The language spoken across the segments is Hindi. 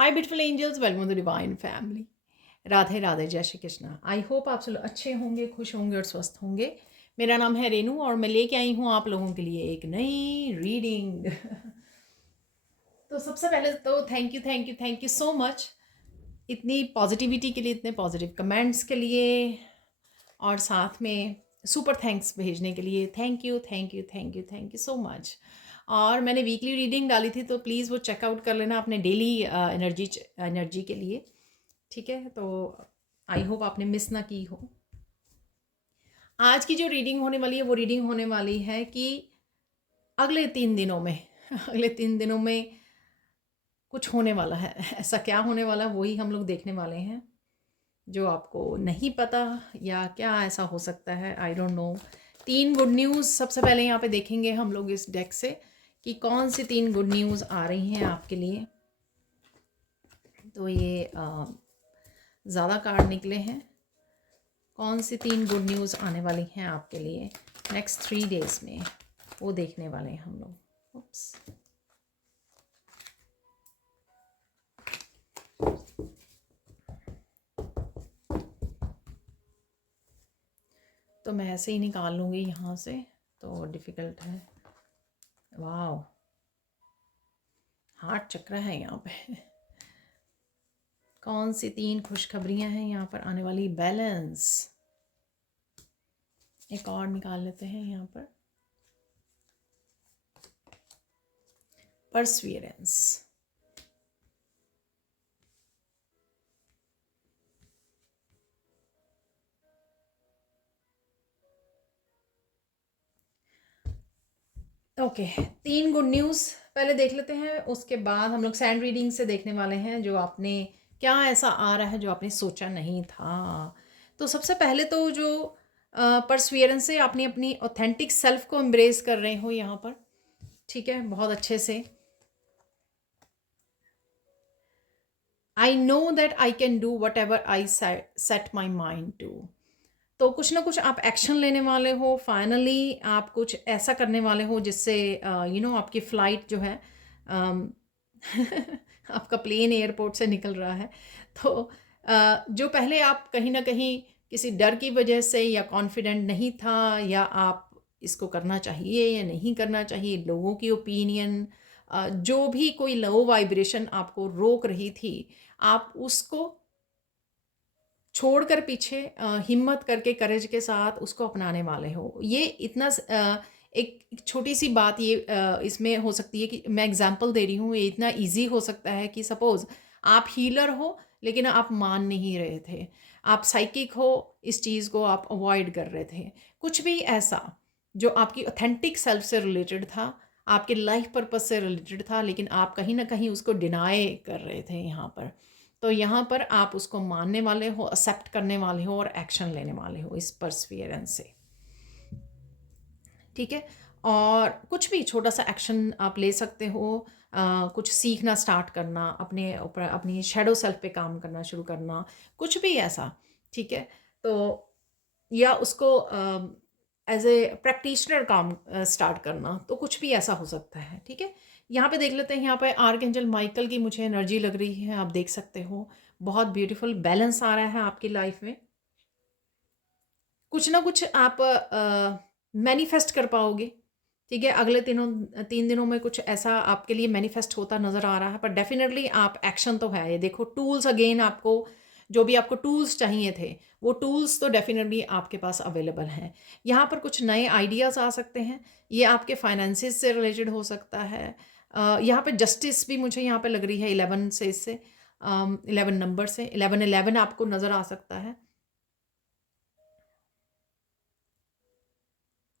Hi beautiful angels, welcome to divine family. Radhe Radhe, जय श्री कृष्णा। आई होप आप सब लोग अच्छे होंगे, खुश होंगे और स्वस्थ होंगे। मेरा नाम है रेनू और मैं लेके आई हूँ आप लोगों के लिए एक नई रीडिंग। तो सबसे पहले तो थैंक यू सो मच इतनी पॉजिटिविटी के लिए, इतने पॉजिटिव कमेंट्स के लिए और साथ में सुपर थैंक्स भेजने के लिए। Thank you so much. और मैंने वीकली रीडिंग डाली थी, तो प्लीज़ वो चेकआउट कर लेना अपने डेली एनर्जी के लिए। ठीक है, तो आई होप आपने मिस ना की हो। आज की जो रीडिंग होने वाली है वो रीडिंग होने वाली है कि अगले 3 दिनों में अगले 3 दिनों में कुछ होने वाला है। ऐसा क्या होने वाला है वही हम लोग देखने वाले हैं, जो आपको नहीं पता या क्या ऐसा हो सकता है, I don't know. 3 good news सबसे पहले यहाँ पे देखेंगे हम लोग इस डेक से कि कौन सी 3 गुड न्यूज़ आ रही हैं आपके लिए। तो ये ज़्यादा कार्ड निकले हैं। कौन सी 3 गुड न्यूज़ आने वाली हैं आपके लिए नेक्स्ट 3 डेज में, वो देखने वाले हैं हम लोग। उप्स। तो मैं ऐसे ही निकाल लूँगी यहाँ से, तो डिफ़िकल्ट है। वाह, हार्ट चक्र है यहाँ पे। कौन सी 3 खुशखबरियाँ हैं यहाँ पर आने वाली। बैलेंस। एक और निकाल लेते हैं यहाँ पर। परसवियरेंस। ओके, 3 गुड न्यूज़ पहले देख लेते हैं, उसके बाद हम लोग सैंड रीडिंग से देखने वाले हैं जो आपने, क्या ऐसा आ रहा है जो आपने सोचा नहीं था। तो सबसे पहले तो जो परसवियरेंस से आपने अपनी ऑथेंटिक सेल्फ को एम्ब्रेस कर रहे हो यहाँ पर। ठीक है, बहुत अच्छे से। I know that I can do whatever I set my mind to. तो कुछ ना कुछ आप एक्शन लेने वाले हो। फाइनली आप कुछ ऐसा करने वाले हो जिससे आपकी फ़्लाइट जो है, अम, आपका प्लेन एयरपोर्ट से निकल रहा है। तो जो पहले आप कहीं ना कहीं किसी डर की वजह से या कॉन्फिडेंट नहीं था, या आप इसको करना चाहिए या नहीं करना चाहिए, लोगों की ओपिनियन, जो भी कोई लो वाइब्रेशन आपको रोक रही थी, आप उसको छोड़कर पीछे हिम्मत करके करेज के साथ उसको अपनाने वाले हो। ये इतना एक छोटी सी बात ये इसमें हो सकती है कि मैं एग्जांपल दे रही हूँ। ये इतना इजी हो सकता है कि सपोज आप हीलर हो लेकिन आप मान नहीं रहे थे, आप साइकिक हो, इस चीज़ को आप अवॉइड कर रहे थे, कुछ भी ऐसा जो आपकी ऑथेंटिक सेल्फ से रिलेटेड था, आपके लाइफ पर्पस से रिलेटेड था, लेकिन आप कहीं ना कहीं उसको डिनाई कर रहे थे यहाँ पर। तो यहाँ पर आप उसको मानने वाले हो, एक्सेप्ट करने वाले हो और एक्शन लेने वाले हो इस परसवियरेंस से। ठीक है, और कुछ भी छोटा सा एक्शन आप ले सकते हो। कुछ सीखना स्टार्ट करना, अपने ऊपर अपनी शेडो सेल्फ पे काम करना शुरू करना, कुछ भी ऐसा। ठीक है, तो या उसको एज ए प्रैक्टिशनर काम स्टार्ट करना, तो कुछ भी ऐसा हो सकता है। ठीक है, यहाँ पे देख लेते हैं। यहाँ पे आर्कएंजल माइकल की मुझे एनर्जी लग रही है, आप देख सकते हो। बहुत ब्यूटीफुल बैलेंस आ रहा है आपकी लाइफ में। कुछ ना कुछ आप मैनिफेस्ट कर पाओगे। ठीक है, अगले 3 दिनों में कुछ ऐसा आपके लिए मैनिफेस्ट होता नज़र आ रहा है, पर डेफिनेटली आप एक्शन तो है। ये देखो, टूल्स अगेन आपको, जो भी आपको टूल्स चाहिए थे वो टूल्स तो डेफिनेटली आपके पास अवेलेबल हैं। यहाँ पर कुछ नए आइडियाज़ आ सकते हैं। ये आपके फाइनेंसिस से रिलेटेड हो सकता है। यहाँ पे जस्टिस भी मुझे यहाँ पे लग रही है 11 से, इससे 11 नंबर से 11 आपको नज़र आ सकता है।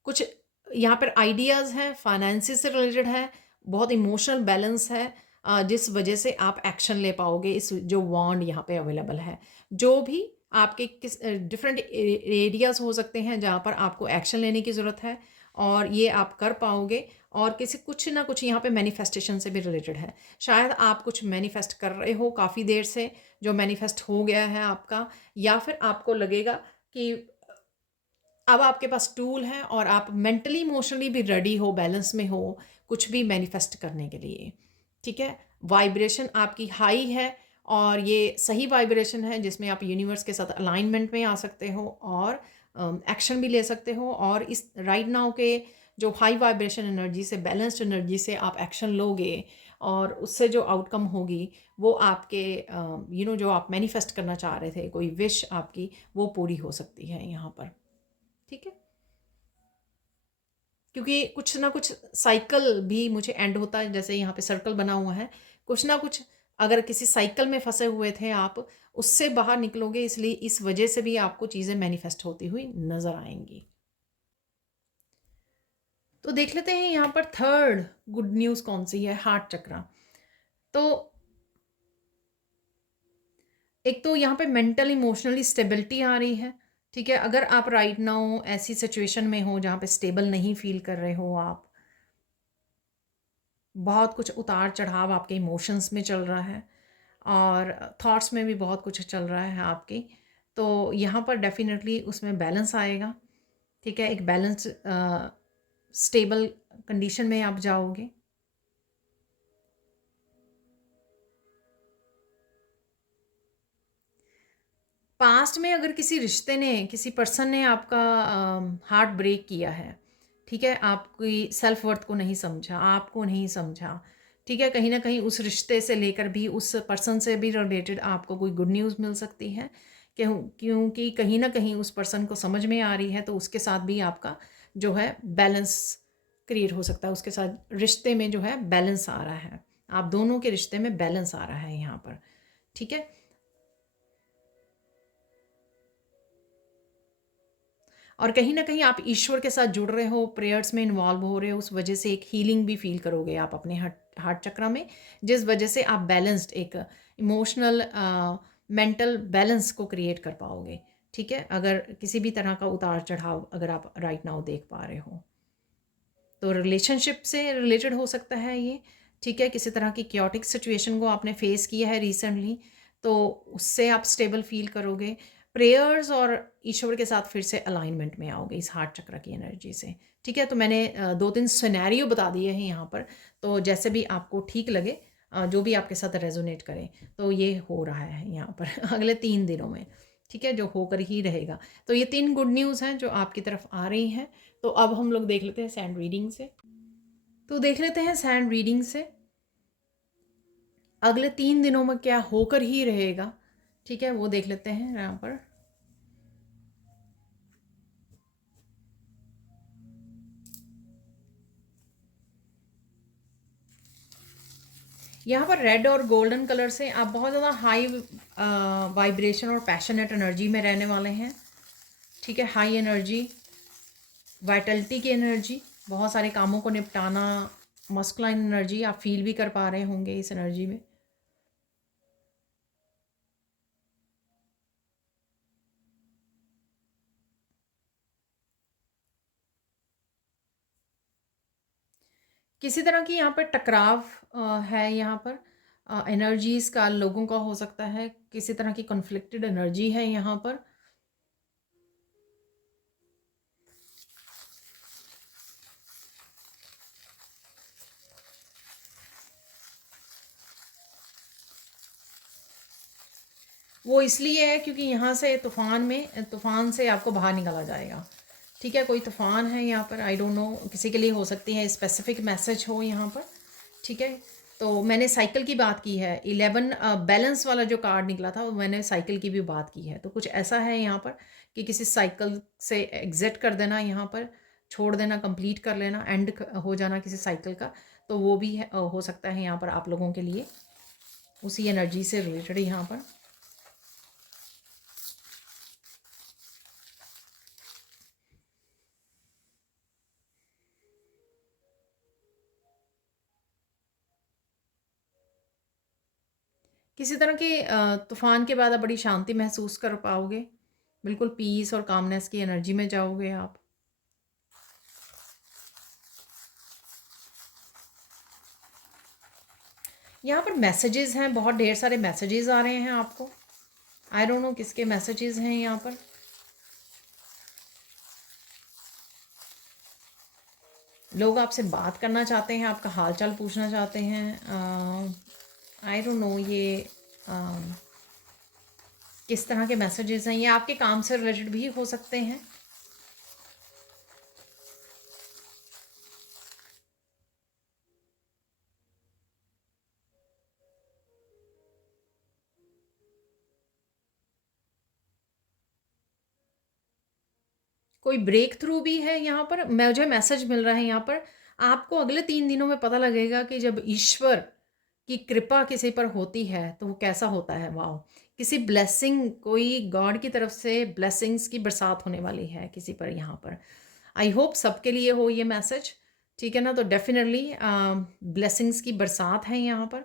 कुछ यहाँ पर आइडियाज़ हैं, फाइनेंसिस से रिलेटेड है, बहुत इमोशनल बैलेंस है, जिस वजह से आप एक्शन ले पाओगे। इस जो वॉन्ड यहाँ पे अवेलेबल है, जो भी आपके किस डिफरेंट एरियाज़ हो सकते हैं जहाँ पर आपको एक्शन लेने की ज़रूरत है, और ये आप कर पाओगे। और किसी कुछ ना कुछ यहाँ पे मैनिफेस्टेशन से भी रिलेटेड है। शायद आप कुछ मैनिफेस्ट कर रहे हो काफ़ी देर से, जो मैनिफेस्ट हो गया है आपका, या फिर आपको लगेगा कि अब आपके पास टूल है और आप मेंटली इमोशनली भी रेडी हो, बैलेंस में हो कुछ भी मैनिफेस्ट करने के लिए। ठीक है, वाइब्रेशन आपकी हाई है और ये सही वाइब्रेशन है जिसमें आप यूनिवर्स के साथ अलाइनमेंट में आ सकते हो और एक्शन भी ले सकते हो। और इस राइट नाउ के जो हाई वाइब्रेशन एनर्जी से, बैलेंस्ड एनर्जी से आप एक्शन लोगे और उससे जो आउटकम होगी वो आपके जो आप मैनिफेस्ट करना चाह रहे थे, कोई विश आपकी, वो पूरी हो सकती है यहाँ पर। ठीक है, क्योंकि कुछ ना कुछ साइकिल भी मुझे एंड होता है, जैसे यहाँ पे सर्कल बना हुआ है, कुछ ना कुछ अगर किसी साइकिल में फंसे हुए थे आप, उससे बाहर निकलोगे, इसलिए इस वजह से भी आपको चीज़ें मैनिफेस्ट होती हुई नज़र आएंगी। तो देख लेते हैं यहाँ पर थर्ड गुड न्यूज़ कौन सी है, हार्ट चक्रा। तो एक तो यहाँ पे मेंटल इमोशनली स्टेबिलिटी आ रही है। ठीक है, अगर आप राइट नाउ ऐसी सिचुएशन में हो जहाँ पे स्टेबल नहीं फील कर रहे हो आप, बहुत कुछ उतार चढ़ाव आपके इमोशंस में चल रहा है और थॉट्स में भी बहुत कुछ चल रहा है आपकी, तो यहाँ पर डेफिनेटली उसमें बैलेंस आएगा। ठीक है, एक बैलेंस स्टेबल कंडीशन में आप जाओगे। पास्ट में अगर किसी रिश्ते ने, किसी पर्सन ने आपका हार्ट ब्रेक किया है, ठीक है, आपकी सेल्फ वर्थ को नहीं समझा, आपको नहीं समझा, ठीक है, कहीं ना कहीं उस रिश्ते से लेकर भी, उस पर्सन से भी रिलेटेड आपको कोई गुड न्यूज़ मिल सकती है। क्योंकि कहीं ना कहीं उस पर्सन को समझ में आ रही है, तो उसके साथ भी आपका जो है बैलेंस क्रिएट हो सकता है, उसके साथ रिश्ते में जो है बैलेंस आ रहा है, आप दोनों के रिश्ते में बैलेंस आ रहा है यहाँ पर। ठीक है, और कहीं ना कहीं आप ईश्वर के साथ जुड़ रहे हो, प्रेयर्स में इन्वॉल्व हो रहे हो, उस वजह से एक हीलिंग भी फील करोगे आप अपने हार्ट हार्ट चक्रा में, जिस वजह से आप बैलेंस्ड, एक इमोशनल मेंटल बैलेंस को क्रिएट कर पाओगे। ठीक है, अगर किसी भी तरह का उतार चढ़ाव अगर आप राइट नाउ देख पा रहे हो, तो रिलेशनशिप से रिलेटेड हो सकता है ये। ठीक है, किसी तरह की क्योटिक सिचुएशन को आपने फेस किया है रिसेंटली, तो उससे आप स्टेबल फील करोगे। प्रेयर्स और ईश्वर के साथ फिर से अलाइनमेंट में आओगे इस हार्ट चक्र की एनर्जी से। ठीक है, तो मैंने 2-3 सिनेरियो बता दिए हैं यहाँ पर, तो जैसे भी आपको ठीक लगे, जो भी आपके साथ रेजोनेट करे, तो ये हो रहा है यहाँ पर अगले 3 दिनों में। ठीक है, जो होकर ही रहेगा। तो ये 3 गुड न्यूज़ हैं जो आपकी तरफ आ रही हैं। तो अब हम लोग देख लेते हैं सैंड रीडिंग से। तो देख लेते हैं सैंड रीडिंग से अगले 3 दिनों में क्या होकर ही रहेगा। ठीक है, वो देख लेते हैं यहाँ पर। यहाँ पर रेड और गोल्डन कलर से आप बहुत ज़्यादा हाई वाइब्रेशन और पैशनेट एनर्जी में रहने वाले हैं। ठीक है, हाई एनर्जी, वाइटलिटी की एनर्जी, बहुत सारे कामों को निपटाना, मस्कुलाइन एनर्जी आप फील भी कर पा रहे होंगे इस एनर्जी में। किसी तरह की यहाँ पर टकराव है, यहाँ पर एनर्जीज़ का लोगों का हो सकता है, किसी तरह की कॉन्फ्लिक्टेड एनर्जी है यहाँ पर। वो इसलिए है क्योंकि यहाँ से तूफान से आपको बाहर निकाला जाएगा। ठीक है, कोई तूफान है यहाँ पर, आई डोंट नो, किसी के लिए हो सकती है स्पेसिफिक मैसेज हो यहाँ पर। ठीक है, तो मैंने साइकिल की बात की है, 11 बैलेंस वाला जो कार्ड निकला था, वो मैंने साइकिल की भी बात की है। तो कुछ ऐसा है यहाँ पर कि किसी साइकिल से एग्जिट कर देना, यहाँ पर छोड़ देना, कंप्लीट कर लेना, एंड हो जाना किसी साइकिल का, तो वो भी हो सकता है यहाँ पर आप लोगों के लिए, उसी एनर्जी से रिलेटेड यहाँ पर। किसी तरह के तूफान के बाद आप बड़ी शांति महसूस कर पाओगे, बिल्कुल पीस और कामनेस की एनर्जी में जाओगे आप। यहाँ पर मैसेजेस हैं, बहुत ढेर सारे मैसेजेस आ रहे हैं आपको, आई डोंट नो किसके मैसेजेस हैं यहाँ पर। लोग आपसे बात करना चाहते हैं, आपका हालचाल पूछना चाहते हैं, आई डोंट नो ये अम, किस तरह के मैसेजेस हैं। ये आपके काम से रिलेटेड भी हो सकते हैं। कोई ब्रेक थ्रू भी है यहाँ पर। मुझे मैसेज मिल रहा है यहाँ पर, आपको अगले 3 दिनों में पता लगेगा कि जब ईश्वर की कृपा किसी पर होती है तो वो कैसा होता है। वाह, किसी ब्लेसिंग, कोई गॉड की तरफ से ब्लेसिंग्स की बरसात होने वाली है किसी पर यहाँ पर। आई होप सबके लिए हो ये मैसेज, ठीक है ना। तो डेफिनेटली ब्लेसिंग्स की बरसात है यहाँ पर।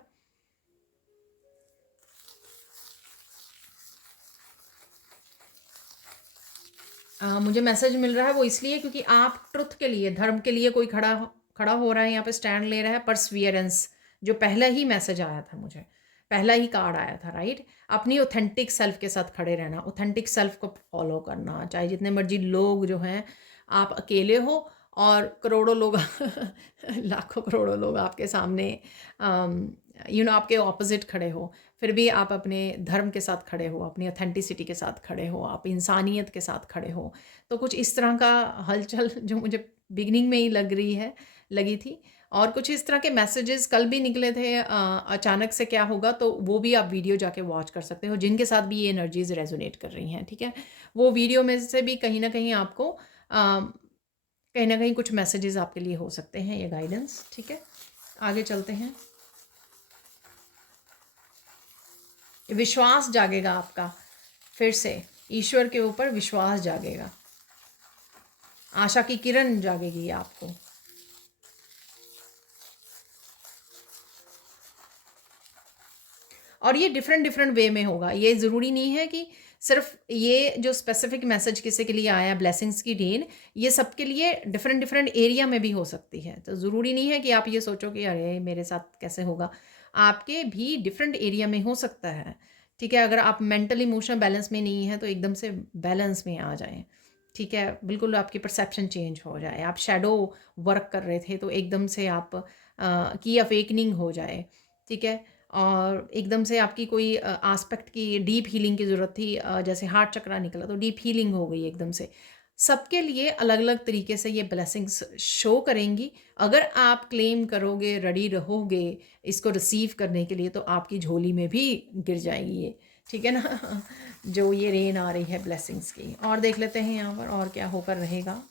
मुझे मैसेज मिल रहा है वो इसलिए क्योंकि आप ट्रुथ के लिए, धर्म के लिए कोई खड़ा खड़ा हो रहा है यहाँ पे, स्टैंड ले रहा है। परसवियरेंस, जो पहला ही मैसेज आया था मुझे, पहला ही कार्ड आया था, राइट। अपनी ऑथेंटिक सेल्फ के साथ खड़े रहना, ऑथेंटिक सेल्फ को फॉलो करना, चाहे जितने मर्जी लोग जो हैं, आप अकेले हो और करोड़ों लोग लाखों करोड़ों लोग आपके सामने आपके ऑपोजिट खड़े हो, फिर भी आप अपने धर्म के साथ खड़े हो, अपनी ऑथेंटिसिटी के साथ खड़े हो, आप इंसानियत के साथ खड़े हो। तो कुछ इस तरह का हलचल जो मुझे बिगनिंग में ही लगी थी। और कुछ इस तरह के मैसेजेस कल भी निकले थे। अचानक से क्या होगा, तो वो भी आप वीडियो जाके वॉच कर सकते हो, जिनके साथ भी ये एनर्जीज रेजोनेट कर रही हैं, ठीक है। वो वीडियो में से भी कहीं ना कहीं आपको कहीं ना कहीं कुछ मैसेजेस आपके लिए हो सकते हैं, ये गाइडेंस, ठीक है। आगे चलते हैं। विश्वास जागेगा आपका, फिर से ईश्वर के ऊपर विश्वास जागेगा, आशा की किरण जागेगी आपको। और ये डिफरेंट डिफरेंट वे में होगा। ये ज़रूरी नहीं है कि सिर्फ ये जो स्पेसिफिक मैसेज किसी के लिए आया ब्लेसिंग्स की रेन, ये सबके लिए डिफरेंट डिफरेंट एरिया में भी हो सकती है। तो ज़रूरी नहीं है कि आप ये सोचो कि अरे मेरे साथ कैसे होगा, आपके भी डिफरेंट एरिया में हो सकता है, ठीक है। अगर आप मेंटल इमोशनल बैलेंस में नहीं है तो एकदम से बैलेंस में आ जाएं, ठीक है। बिल्कुल आपकी परसेप्शन चेंज हो जाए। आप शेडो वर्क कर रहे थे तो एकदम से आप की अवेकनिंग हो जाए, ठीक है। और एकदम से आपकी कोई आस्पेक्ट की डीप हीलिंग की ज़रूरत थी, जैसे हार्ट चक्रा निकला तो डीप हीलिंग हो गई एकदम से। सबके लिए अलग अलग तरीके से ये ब्लेसिंग्स शो करेंगी। अगर आप क्लेम करोगे, रेडी रहोगे इसको रिसीव करने के लिए, तो आपकी झोली में भी गिर जाएगी ये, ठीक है ना। जो ये रेन आ रही है ब्लेसिंग्स की। और देख लेते हैं यहाँ पर और क्या होकर रहेगा।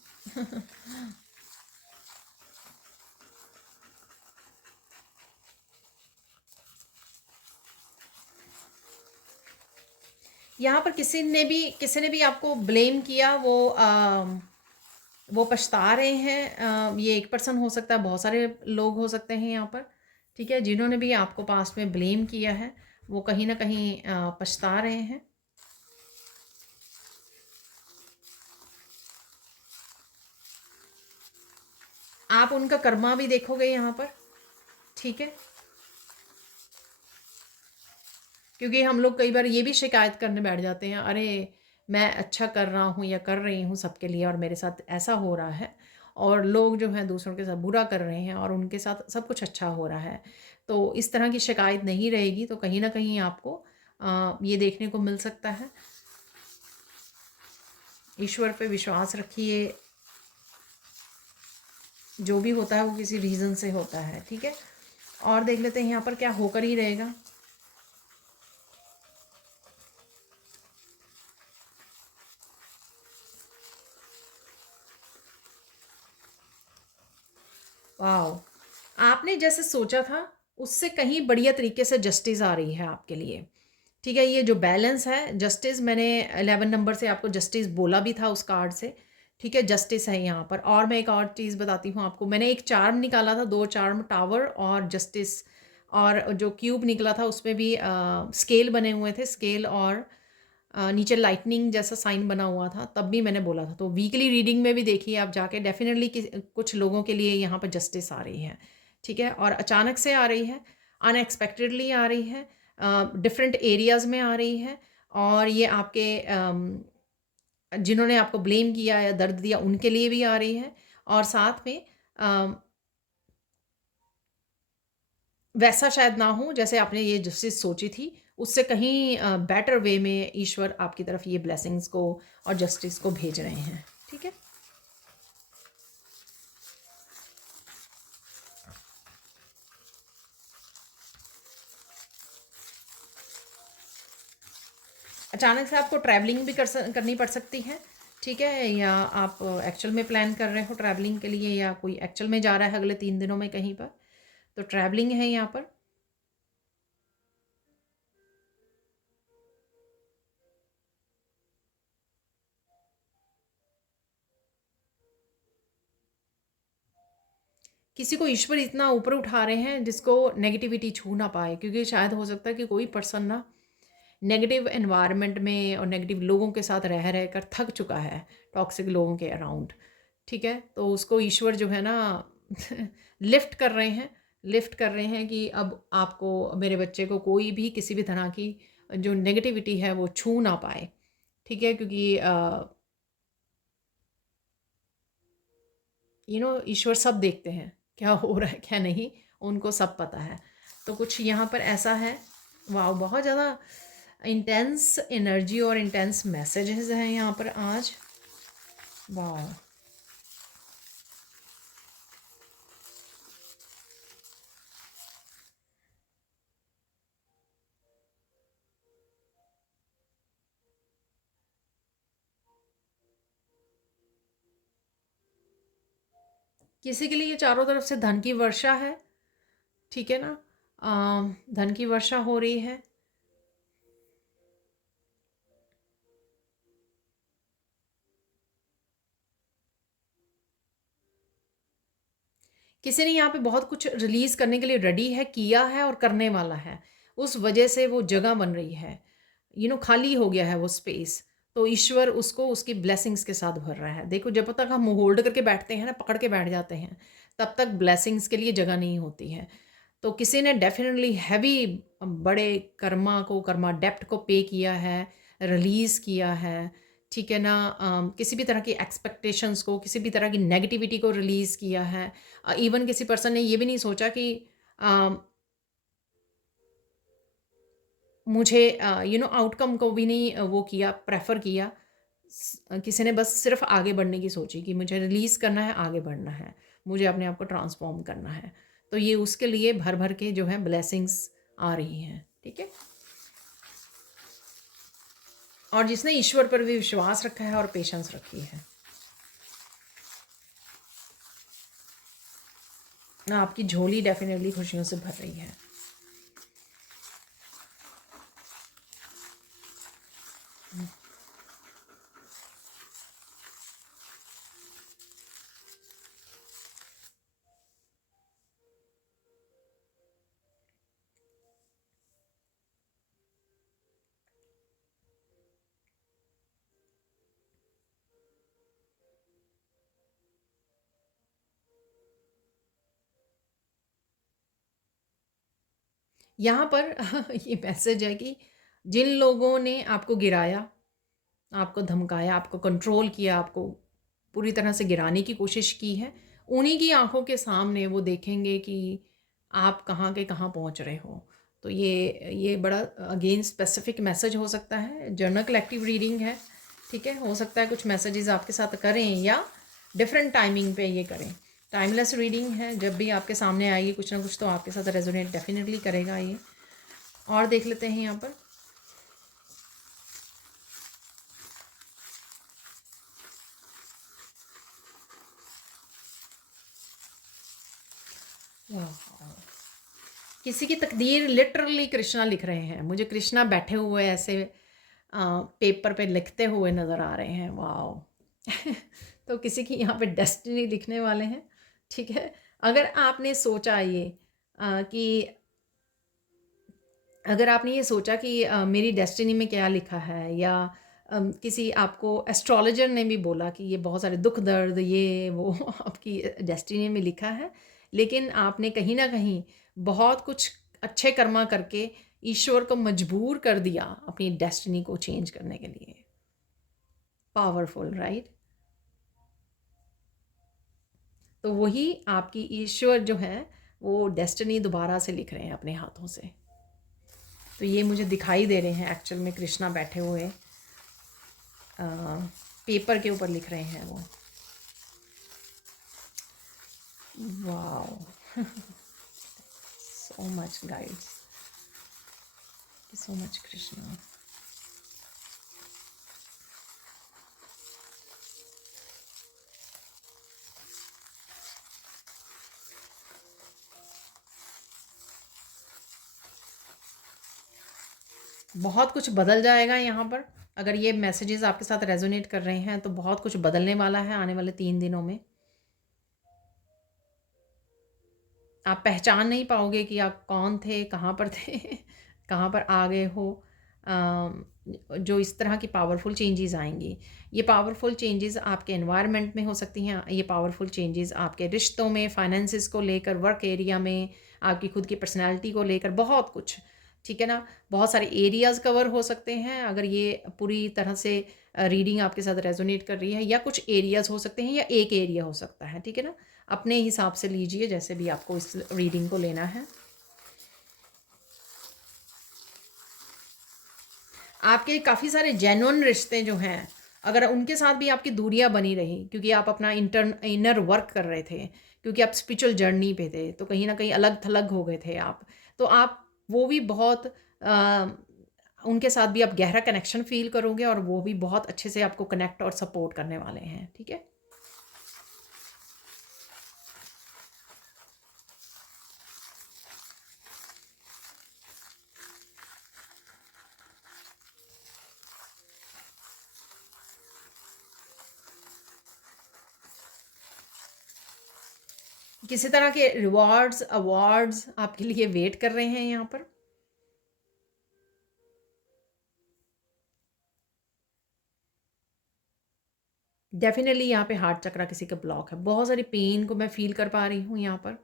यहाँ पर किसी ने भी आपको ब्लेम किया, वो पछता रहे हैं। ये एक पर्सन हो सकता है, बहुत सारे लोग हो सकते हैं यहाँ पर, ठीक है। जिन्होंने भी आपको पास्ट में ब्लेम किया है वो कहीं ना कहीं पछता रहे हैं। आप उनका कर्मा भी देखोगे यहाँ पर, ठीक है। क्योंकि हम लोग कई बार ये भी शिकायत करने बैठ जाते हैं, अरे मैं अच्छा कर रहा हूँ या कर रही हूँ सबके लिए और मेरे साथ ऐसा हो रहा है, और लोग जो हैं दूसरों के साथ बुरा कर रहे हैं और उनके साथ सब कुछ अच्छा हो रहा है। तो इस तरह की शिकायत नहीं रहेगी, तो कहीं ना कहीं आपको ये देखने को मिल सकता है। ईश्वर पे विश्वास रखिए, जो भी होता है वो किसी रीज़न से होता है, ठीक है। और देख लेते हैं यहाँ पर क्या होकर ही रहेगा। वाह, आपने जैसे सोचा था उससे कहीं बढ़िया तरीके से जस्टिस आ रही है आपके लिए, ठीक है। ये जो बैलेंस है, जस्टिस, मैंने 11 नंबर से आपको जस्टिस बोला भी था उस कार्ड से, ठीक है। जस्टिस है यहाँ पर। और मैं एक और चीज़ बताती हूँ आपको, मैंने एक चार्म निकाला था, 2 चार्म, टावर और जस्टिस। और जो क्यूब निकला था उसमें भी स्केल बने हुए थे, स्केल, और नीचे लाइटनिंग जैसा साइन बना हुआ था, तब भी मैंने बोला था। तो वीकली रीडिंग में भी देखिए आप जाके, डेफिनेटली कुछ लोगों के लिए यहाँ पर जस्टिस आ रही है, ठीक है। और अचानक से आ रही है, अनएक्सपेक्टेडली आ रही है, डिफरेंट एरियाज़ में आ रही है। और ये आपके जिन्होंने आपको ब्लेम किया या दर्द दिया उनके लिए भी आ रही है। और साथ में वैसा शायद ना हो जैसे आपने ये जस्टिस सोची थी, उससे कहीं बेटर वे में ईश्वर आपकी तरफ ये ब्लेसिंग्स को और जस्टिस को भेज रहे हैं। ठीक है, अचानक से आपको ट्रैवलिंग भी करनी पड़ सकती है। ठीक है, या आप एक्चुअल में प्लान कर रहे हो ट्रैवलिंग के लिए, या कोई एक्चुअल में जा रहा है अगले 3 दिनों में कहीं पर, तो ट्रैवलिंग है यहाँ पर। किसी को ईश्वर इतना ऊपर उठा रहे हैं जिसको नेगेटिविटी छू ना पाए, क्योंकि शायद हो सकता है कि कोई पर्सन ना नेगेटिव एनवायरनमेंट में और नेगेटिव लोगों के साथ रह रह कर थक चुका है, टॉक्सिक लोगों के अराउंड। ठीक है, तो उसको ईश्वर जो है ना लिफ्ट कर रहे हैं, लिफ्ट कर रहे हैं कि अब आपको, मेरे बच्चे को कोई भी किसी भी तरह की जो नेगेटिविटी है वो छू ना पाए। ठीक है, क्योंकि ईश्वर सब देखते हैं, क्या हो रहा है क्या नहीं, उनको सब पता है। तो कुछ यहाँ पर ऐसा है, वाह, बहुत ज़्यादा इंटेंस एनर्जी और इंटेंस मैसेजेस हैं यहाँ पर आज। वाह, किसी के लिए ये चारों तरफ से धन की वर्षा है। ठीक है ना, धन की वर्षा हो रही है। किसी ने यहाँ पे बहुत कुछ रिलीज़ करने के लिए रेडी है, किया है और करने वाला है। उस वजह से वो जगह बन रही है, खाली हो गया है वो स्पेस। तो ईश्वर उसको उसकी ब्लेसिंग्स के साथ भर रहा है। देखो, जब तक हम होल्ड करके बैठते हैं ना, पकड़ के बैठ जाते हैं, तब तक ब्लेसिंग्स के लिए जगह नहीं होती है। तो किसी ने डेफिनेटली हैवी बड़े कर्मा डेप्ट को पे किया है, रिलीज़ किया है। ठीक है ना, किसी भी तरह की एक्सपेक्टेशंस को, किसी भी तरह की नेगेटिविटी को रिलीज़ किया है। इवन किसी पर्सन ने ये भी नहीं सोचा कि अ, मुझे आउटकम को भी नहीं वो किया, प्रेफर किया। किसी ने बस सिर्फ आगे बढ़ने की सोची कि मुझे रिलीज़ करना है, आगे बढ़ना है, मुझे अपने आप को ट्रांसफॉर्म करना है। तो ये उसके लिए भर भर के जो है ब्लेसिंग्स आ रही हैं। ठीक है, और जिसने ईश्वर पर भी विश्वास रखा है और पेशेंस रखी है ना, आपकी झोली डेफिनेटली खुशियों से भर रही है। यहाँ पर ये मैसेज है कि जिन लोगों ने आपको गिराया, आपको धमकाया, आपको कंट्रोल किया, आपको पूरी तरह से गिराने की कोशिश की है, उन्हीं की आंखों के सामने वो देखेंगे कि आप कहाँ के कहाँ पहुँच रहे हो। तो ये बड़ा अगेन स्पेसिफिक मैसेज हो सकता है। जर्नल कलेक्टिव रीडिंग है। ठीक है, हो सकता है कुछ मैसेजेस आपके साथ करें या डिफरेंट टाइमिंग पे ये करें। टाइमलेस रीडिंग है, जब भी आपके सामने आएगी कुछ ना कुछ तो आपके साथ रेजोनेट डेफिनेटली करेगा ये। और देख लेते हैं यहाँ पर। किसी की तकदीर लिटरली कृष्णा लिख रहे हैं। मुझे कृष्णा बैठे हुए ऐसे पेपर पे लिखते हुए नज़र आ रहे हैं। वाह तो किसी की यहाँ पे डेस्टिनी लिखने वाले हैं। ठीक है, अगर आपने सोचा ये कि अगर आपने ये सोचा कि मेरी डेस्टिनी में क्या लिखा है, या किसी आपको एस्ट्रोलॉजर ने भी बोला कि ये बहुत सारे दुख दर्द ये वो आपकी डेस्टिनी में लिखा है, लेकिन आपने कहीं ना कहीं बहुत कुछ अच्छे कर्मा करके ईश्वर को मजबूर कर दिया अपनी डेस्टिनी को चेंज करने के लिए। Powerful, right? तो वही आपकी ईश्वर जो है वो डेस्टिनी दोबारा से लिख रहे हैं अपने हाथों से। तो ये मुझे दिखाई दे रहे हैं एक्चुअल में कृष्णा बैठे हुए पेपर के ऊपर लिख रहे हैं वो। Wow so much guides, so much Krishna. बहुत कुछ बदल जाएगा यहाँ पर। अगर ये मैसेजेस आपके साथ रेजोनेट कर रहे हैं तो बहुत कुछ बदलने वाला है आने वाले 3 दिनों में। आप पहचान नहीं पाओगे कि आप कौन थे, कहाँ पर थे कहाँ पर आ गए हो। जो इस तरह की पावरफुल चेंजेस आएंगी, ये पावरफुल चेंजेस आपके एनवायरनमेंट में हो सकती हैं, ये पावरफुल चेंजेस आपके रिश्तों में, फाइनेंसिस को लेकर, वर्क एरिया में, आपकी खुद की पर्सनालिटी को लेकर, बहुत कुछ। ठीक है ना, बहुत सारे एरियाज़ कवर हो सकते हैं अगर ये पूरी तरह से रीडिंग आपके साथ रेजोनेट कर रही है, या कुछ एरियाज़ हो सकते हैं या एक एरिया हो सकता है। ठीक है ना, अपने हिसाब से लीजिए जैसे भी आपको इस रीडिंग को लेना है। आपके काफ़ी सारे जेन्युइन रिश्ते जो हैं, अगर उनके साथ भी आपकी दूरियां बनी रही क्योंकि आप अपना इनर वर्क कर रहे थे, क्योंकि आप स्पिरिचुअल जर्नी पे थे, तो कहीं ना कहीं अलग थलग हो गए थे आप, तो आप वो भी बहुत उनके साथ भी आप गहरा कनेक्शन फील करोगे और वो भी बहुत अच्छे से आपको कनेक्ट और सपोर्ट करने वाले हैं। ठीक है, किसी तरह के रिवॉर्ड्स अवार्ड्स आपके लिए वेट कर रहे हैं यहाँ पर। डेफिनेटली यहाँ पे हार्ट चक्रा किसी का ब्लॉक है, बहुत सारी पेन को मैं फील कर पा रही हूँ यहाँ पर।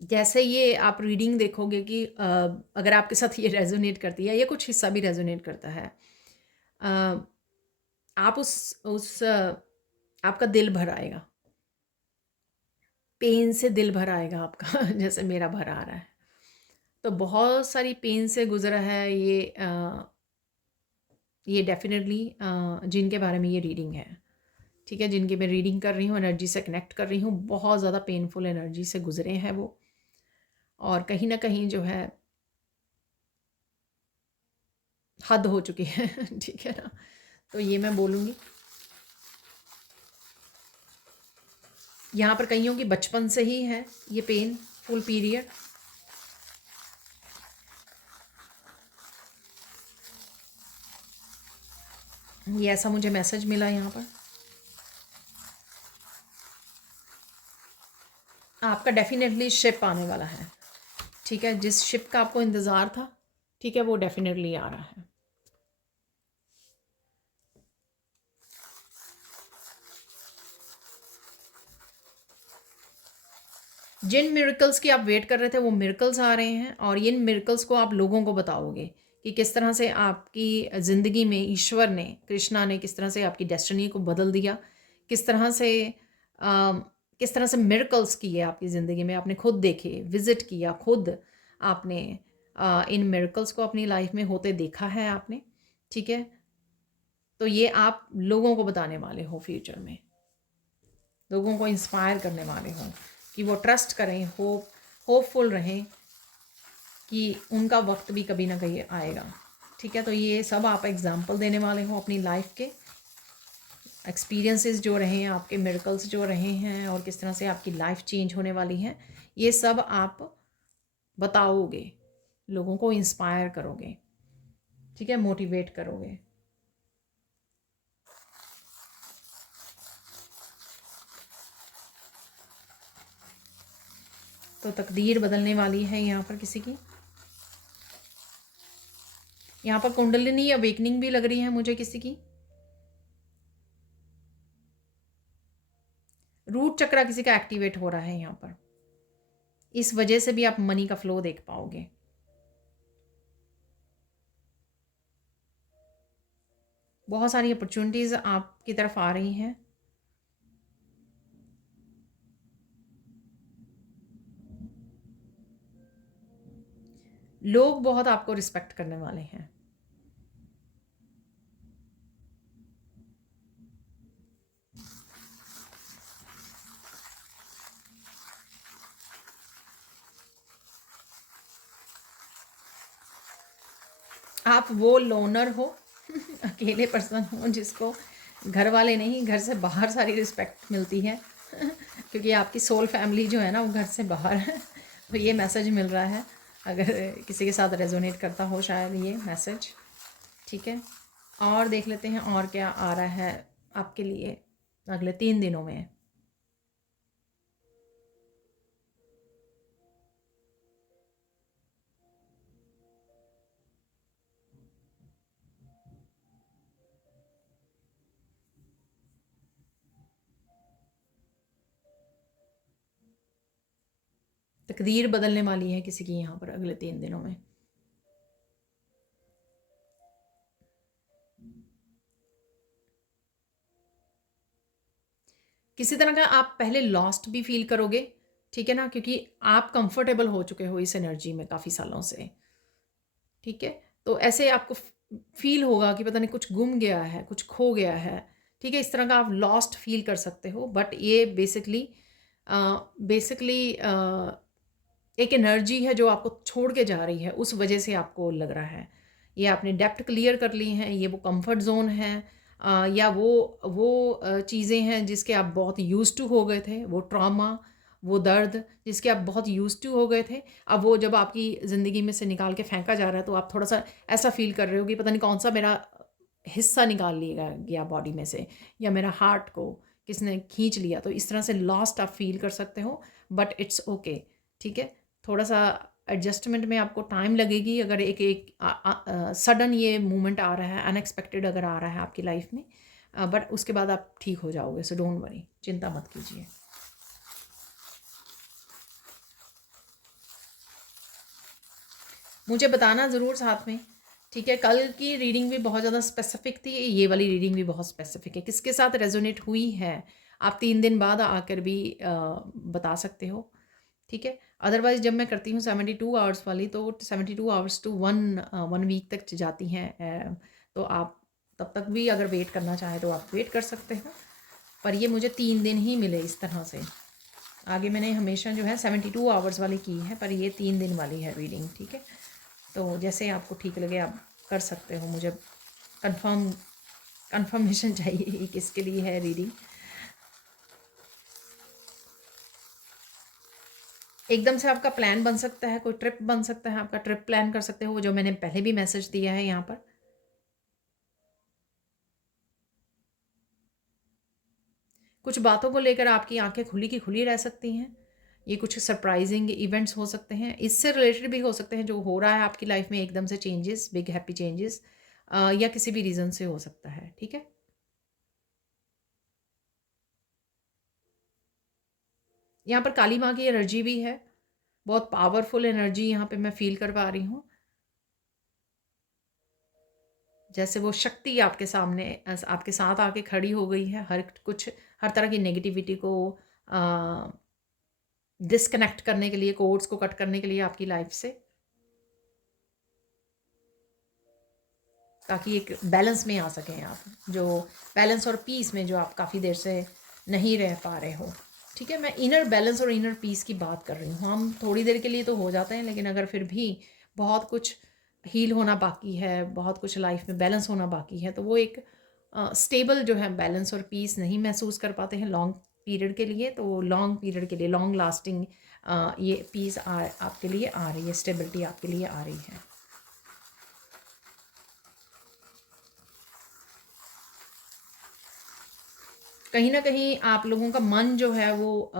जैसे ये आप रीडिंग देखोगे कि अगर आपके साथ ये रेजोनेट करती है या कुछ हिस्सा भी रेजोनेट करता है, अ, आप आपका दिल भर आएगा, पेन से दिल भर आएगा आपका जैसे मेरा भर आ रहा है। तो बहुत सारी पेन से गुजरा है ये डेफिनेटली जिनके बारे में ये रीडिंग है। ठीक है, जिनकी मैं रीडिंग कर रही हूँ, एनर्जी से कनेक्ट कर रही हूँ, बहुत ज़्यादा पेनफुल एनर्जी से गुजरे हैं वो, और कहीं ना कहीं जो है हद हो चुकी है ठीक है ना, तो ये मैं बोलूँगी। यहाँ पर कईयों की बचपन से ही है ये पेन फुल पीरियड। ये ऐसा मुझे मैसेज मिला यहाँ पर। आपका डेफिनेटली शिप आने वाला है। ठीक है, जिस शिप का आपको इंतज़ार था, ठीक है, वो डेफिनेटली आ रहा है। जिन मिरेकल्स की आप वेट कर रहे थे वो मिरेकल्स आ रहे हैं, और इन मिरेकल्स को आप लोगों को बताओगे कि किस तरह से आपकी ज़िंदगी में ईश्वर ने, कृष्णा ने किस तरह से आपकी डेस्टिनी को बदल दिया, किस तरह से किस तरह से मिरेकल्स किए आपकी ज़िंदगी में, आपने खुद देखे, विज़िट किया खुद, आपने इन मिरेकल्स को अपनी लाइफ में होते देखा है आपने। ठीक है, तो ये आप लोगों को बताने वाले हो, फ्यूचर में लोगों को इंस्पायर करने वाले हों कि वो ट्रस्ट करें, होपफुल रहें कि उनका वक्त भी कभी ना कभी आएगा। ठीक है, तो ये सब आप एग्जाम्पल देने वाले हो अपनी लाइफ के एक्सपीरियंसेस जो रहे हैं, आपके मिरेकल्स जो रहे हैं, और किस तरह से आपकी लाइफ चेंज होने वाली है, ये सब आप बताओगे, लोगों को इंस्पायर करोगे। ठीक है, मोटिवेट करोगे। तो तकदीर बदलने वाली है यहाँ पर किसी की। यहाँ पर कुंडलिनी अवेकनिंग भी लग रही है मुझे किसी की। रूट चक्रा किसी का एक्टिवेट हो रहा है यहाँ पर, इस वजह से भी आप मनी का फ्लो देख पाओगे। बहुत सारी अपॉर्चुनिटीज़ आपकी तरफ आ रही हैं। लोग बहुत आपको रिस्पेक्ट करने वाले हैं। आप वो लोनर हो अकेले पर्सन हो जिसको घर वाले नहीं, घर से बाहर सारी रिस्पेक्ट मिलती है क्योंकि आपकी सोल फैमिली जो है ना वो घर से बाहर है। तो ये मैसेज मिल रहा है, अगर किसी के साथ रेजोनेट करता हो शायद ये मैसेज। ठीक है, और देख लेते हैं और क्या आ रहा है आपके लिए अगले 3 दिनों में। तकदीर बदलने वाली है किसी की यहाँ पर अगले 3 दिनों में। किसी तरह का आप पहले लॉस्ट भी फील करोगे, ठीक है ना, क्योंकि आप कंफर्टेबल हो चुके हो इस एनर्जी में काफ़ी सालों से। ठीक है, तो ऐसे आपको फील होगा कि पता नहीं कुछ गुम गया है, कुछ खो गया है। ठीक है, इस तरह का आप लॉस्ट फील कर सकते हो, बट ये बेसिकली बेसिकली एक एनर्जी है जो आपको छोड़ के जा रही है, उस वजह से आपको लग रहा है। ये आपने डेप्थ क्लियर कर ली हैं, ये वो कंफर्ट जोन है, या वो चीज़ें हैं जिसके आप बहुत यूज़ टू हो गए थे, वो ट्रॉमा, वो दर्द जिसके आप बहुत यूज़ टू हो गए थे। अब वो जब आपकी ज़िंदगी में से निकाल के फेंका जा रहा है तो आप थोड़ा सा ऐसा फील कर रहे हो कि पता नहीं कौन सा मेरा हिस्सा निकाल लिया गया बॉडी में से, या मेरा हार्ट को किसने खींच लिया। तो इस तरह से लॉस्ट आप फील कर सकते हो, बट इट्स ओके। ठीक है, थोड़ा सा एडजस्टमेंट में आपको टाइम लगेगी। अगर एक एक सडन ये मूवमेंट आ रहा है, अनएक्सपेक्टेड अगर आ रहा है आपकी लाइफ में, बट उसके बाद आप ठीक हो जाओगे। सो डोंट वरी, चिंता मत कीजिए। मुझे बताना ज़रूर साथ में। ठीक है, कल की रीडिंग भी बहुत ज़्यादा स्पेसिफिक थी, ये वाली रीडिंग भी बहुत स्पेसिफिक है। किसके साथ रेजोनेट हुई है आप 3 दिन बाद आकर भी बता सकते हो। ठीक है, अदरवाइज़ जब मैं करती हूँ 72 आवर्स वाली, तो 72 आवर्स टू वन वीक तक जाती हैं। तो आप तब तक भी अगर वेट करना चाहें तो आप वेट कर सकते हो, पर ये मुझे 3 दिन ही मिले इस तरह से। आगे मैंने हमेशा जो है 72 आवर्स वाली की है, पर ये 3 दिन वाली है रीडिंग। ठीक है, तो जैसे आपको ठीक लगे आप कर सकते हो। मुझे कंफर्मेशन चाहिए कि किसके लिए है रीडिंग। एकदम से आपका प्लान बन सकता है, कोई ट्रिप बन सकता है, आपका ट्रिप प्लान कर सकते हो, जो मैंने पहले भी मैसेज दिया है यहाँ पर। कुछ बातों को लेकर आपकी आंखें खुली की खुली रह सकती हैं। ये कुछ सरप्राइजिंग इवेंट्स हो सकते हैं, इससे रिलेटेड भी हो सकते हैं, जो हो रहा है आपकी लाइफ में एकदम से चेंजेस, बिग हैप्पी चेंजेस, या किसी भी रीज़न से हो सकता है। ठीक है, यहाँ पर काली माँ की एनर्जी भी है, बहुत पावरफुल एनर्जी यहाँ पे मैं फील कर पा रही हूँ। जैसे वो शक्ति आपके सामने आपके साथ आके खड़ी हो गई है, हर तरह की नेगेटिविटी को डिस्कनेक्ट करने के लिए, कोड्स को कट करने के लिए आपकी लाइफ से, ताकि एक बैलेंस में आ सकें आप, जो बैलेंस और पीस में जो आप काफ़ी देर से नहीं रह पा रहे हो। ठीक है, मैं इनर बैलेंस और इनर पीस की बात कर रही हूँ। हम थोड़ी देर के लिए तो हो जाते हैं, लेकिन अगर फिर भी बहुत कुछ हील होना बाकी है, बहुत कुछ लाइफ में बैलेंस होना बाकी है, तो वो एक स्टेबल जो है बैलेंस और पीस नहीं महसूस कर पाते हैं लॉन्ग पीरियड के लिए। तो लॉन्ग पीरियड के लिए, लॉन्ग लास्टिंग ये पीस आपके लिए आ रही है, स्टेबिलिटी आपके लिए आ रही है। कहीं ना कहीं आप लोगों का मन जो है वो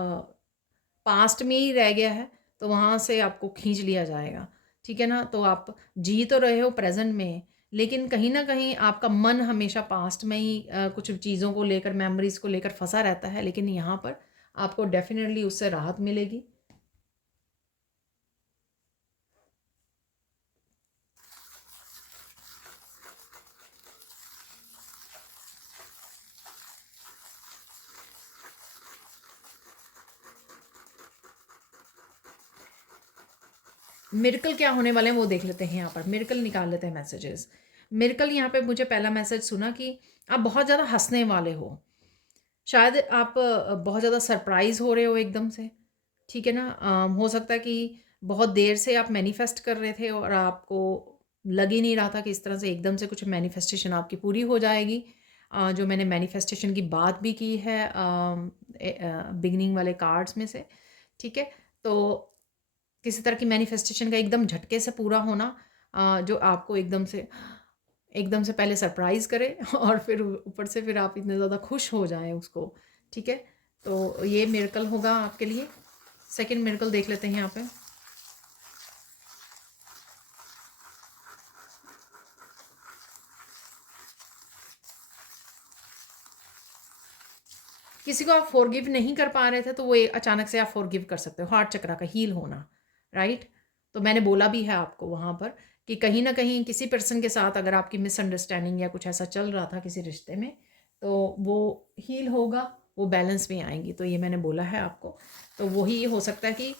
पास्ट में ही रह गया है, तो वहाँ से आपको खींच लिया जाएगा। ठीक है ना, तो आप जी तो रहे हो प्रेजेंट में, लेकिन कहीं ना कहीं आपका मन हमेशा पास्ट में ही कुछ चीज़ों को लेकर, मेमोरीज को लेकर फंसा रहता है। लेकिन यहाँ पर आपको डेफिनेटली उससे राहत मिलेगी। मिरेकल क्या होने वाले हैं वो देख लेते हैं। यहाँ पर मिरेकल निकाल लेते हैं मैसेजेस। मिरेकल यहाँ पे मुझे पहला मैसेज सुना कि आप बहुत ज़्यादा हंसने वाले हो। शायद आप बहुत ज़्यादा सरप्राइज़ हो रहे हो एकदम से, ठीक है ना। हो सकता है कि बहुत देर से आप मैनिफेस्ट कर रहे थे और आपको लग ही नहीं रहा था कि इस तरह से एकदम से कुछ मैनिफेस्टेशन आपकी पूरी हो जाएगी। जो मैंने मैनिफेस्टेशन की बात भी की है बिगनिंग वाले कार्ड्स में से, ठीक है। तो किसी तरह की मैनिफेस्टेशन का एकदम झटके से पूरा होना, जो आपको एकदम से पहले सरप्राइज़ करे और फिर ऊपर से फिर आप इतने ज़्यादा खुश हो जाएँ उसको, ठीक है। तो ये मिरेकल होगा आपके लिए। सेकंड मिरेकल देख लेते हैं यहाँ पे। किसी को आप फॉरगिव नहीं कर पा रहे थे तो वो अचानक से आप फॉरगिव कर सकते हो। हार्ट चक्रा का हील होना, राइट। तो मैंने बोला भी है आपको वहाँ पर कि कहीं ना कहीं किसी पर्सन के साथ अगर आपकी मिसअंडरस्टैंडिंग या कुछ ऐसा चल रहा था किसी रिश्ते में, तो वो हील होगा, वो बैलेंस में आएंगी। तो ये मैंने बोला है आपको। तो वही हो सकता है कि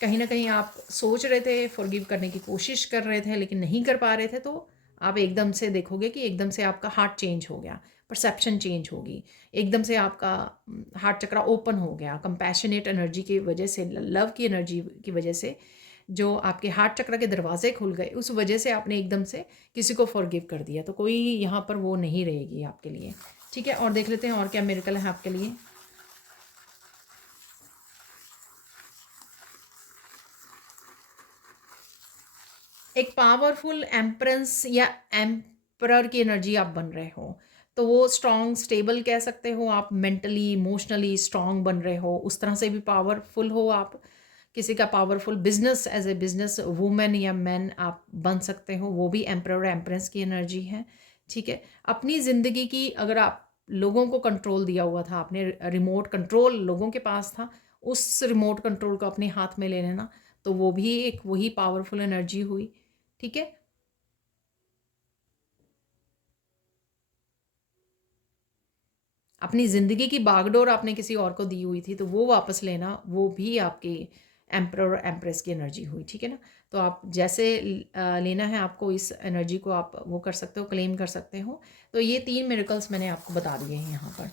कहीं ना कहीं आप सोच रहे थे, फॉरगिव करने की कोशिश कर रहे थे लेकिन नहीं कर पा रहे थे, तो आप एकदम से देखोगे कि एकदम से आपका हार्ट चेंज हो गया, परसेप्शन चेंज होगी, एकदम से आपका हार्ट चक्रा ओपन हो गया कंपैशनेट एनर्जी की वजह से, लव की एनर्जी की वजह से। जो आपके हार्ट चक्र के दरवाजे खुल गए उस वजह से आपने एकदम से किसी को फॉरगिव कर दिया। तो कोई यहाँ पर वो नहीं रहेगी आपके लिए, ठीक है। और देख लेते हैं और क्या मिरेकल है आपके लिए। एक पावरफुल एम्प्रेंस या एम्परर की एनर्जी आप बन रहे हो। तो वो स्ट्रॉन्ग स्टेबल कह सकते हो आप, मेंटली इमोशनली स्ट्रॉन्ग बन रहे हो, उस तरह से भी पावरफुल हो आप। किसी का powerful business, as a business woman या मैन आप बन सकते हो, वो भी एम्परर एम्प्रेस की एनर्जी है, ठीक है। अपनी ज़िंदगी की अगर आप लोगों को कंट्रोल दिया हुआ था आपने, रिमोट कंट्रोल लोगों के पास था, उस रिमोट कंट्रोल को अपने हाथ में ले लेना, तो वो भी एक वही पावरफुल एनर्जी हुई, ठीक है। अपनी ज़िंदगी की बागडोर आपने किसी और को दी हुई थी तो वो वापस लेना, वो भी आपकी एम्परर और एम्प्रेस की एनर्जी हुई, ठीक है ना। तो आप जैसे लेना है आपको, इस एनर्जी को आप वो कर सकते हो, क्लेम कर सकते हो। तो ये 3 मिरेकल्स मैंने आपको बता दिए हैं यहाँ पर,